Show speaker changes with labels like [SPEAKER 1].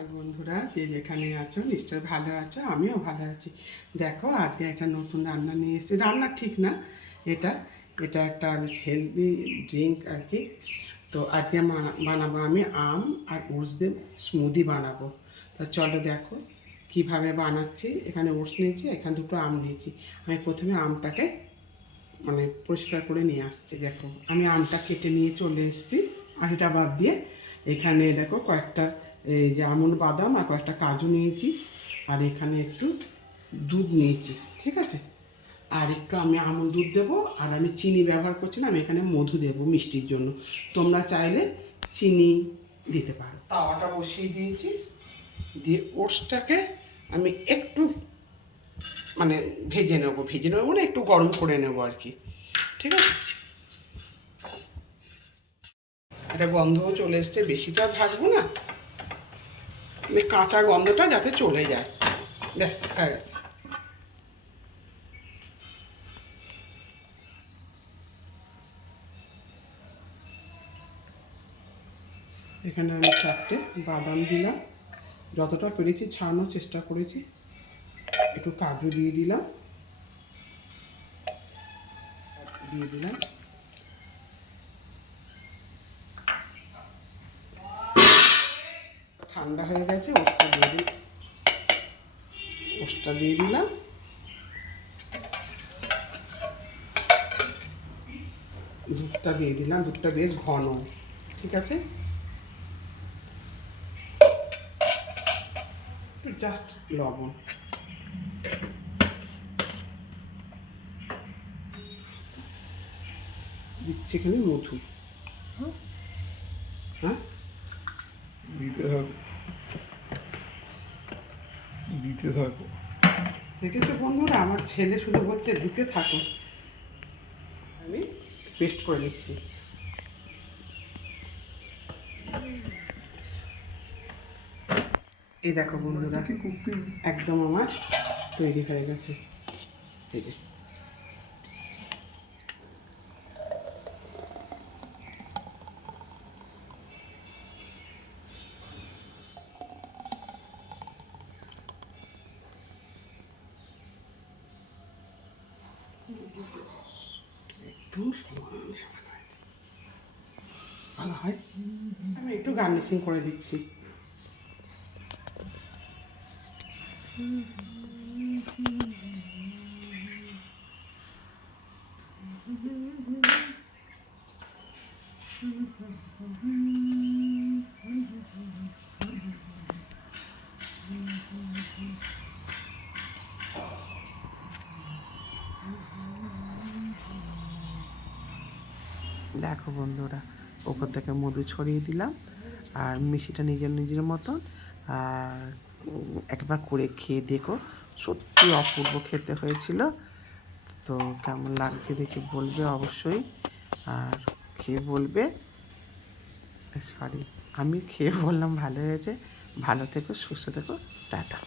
[SPEAKER 1] সকাল বন্ধুরা, যে যেখানে আছো নিশ্চয়ই ভালো আছো, আমিও ভালো আছি। দেখো, আজকে একটা নতুন রান্না নিয়ে এসেছি। রান্না ঠিক না, এটা এটা একটা হেলদি ড্রিঙ্ক আর কি। তো আজকে বানাবো আমি আম আর ওটস দিয়ে স্মুদি বানাবো। তা চলো দেখো, কীভাবে বানাচ্ছি। এখানে ওটস নিয়েছি, এখানে দুটো আম নিয়েছি। আমি প্রথমে আমটাকে মানে পরিষ্কার করে নিয়ে আসছি, দেখো। আমি আমটা কেটে নিয়ে চলে এসেছি, আটিটা বাদ দিয়ে। এখানে দেখো কয়েকটা এই যে আমুল বাদাম আর কয়েকটা কাজু নিয়েছি, আর এখানে একটু দুধ নিয়েছি, ঠিক আছে? আর একটু আমি আমুল দুধ দেবো, আর আমি চিনি ব্যবহার করছি না, আমি এখানে মধু দেবো মিষ্টির জন্য। তোমরা চাইলে চিনি দিতে পারো। তাওয়াটা বসিয়ে দিয়েছি, দিয়ে ওটসটাকে আমি একটু মানে ভেজে নেব ভেজে নেব মানে একটু গরম করে নেব আর কি, ঠিক আছে? একটা গন্ধও চলে এসছে, বেশিটা ভাজবো না। মানে কাঁচা গন্ধটা যাতে চলে যায়। ব্যাস, হয়ে গেছে। এখানে আমি চারটে বাদাম দিলাম। যতটা পেরেছি ছাড়ানোর চেষ্টা করেছি। একটু কাজু দিয়ে দিলাম। দিয়ে দিলাম। ঠান্ডা হয়ে গেছে ওষটা দিয়ে দিই। ওষটা দিয়ে দিলাম। দুধটা দিয়ে দিলাম দুধটা বেশ ঘন ঠিক আছে? একটু জাস্ট লবণ। দিচ্ছি এখানে মধু। হ্যাঁ?
[SPEAKER 2] দিতে থাকো দিতে থাকো।
[SPEAKER 1] দেখেছ বন্ধুরা আমার ছেলে শুধু হচ্ছে দিতে থাকো। আমি পেস্ট করে নিচ্ছি। এই দেখো বন্ধুরা একদম আমার তৈরি হয়ে গেছে। এই যে। একটু ভালো আমি একটু গার্নিশিং করে দিচ্ছি। দেখো বন্ধুরা, ওপর থেকে মধু ছড়িয়ে দিলাম আর মিষ্টিটা নিজের নিজের মতন, আর একবার করে খেয়ে দেখো। সত্যি অপূর্ব খেতে হয়েছিল। তো কেমন লাগছে দেখে বলবে অবশ্যই, আর খেয়ে বলবে? সরি আমি খেয়ে বললাম ভালো হয়েছে। ভালো থেকো, সুস্থ থেকো, টাটা।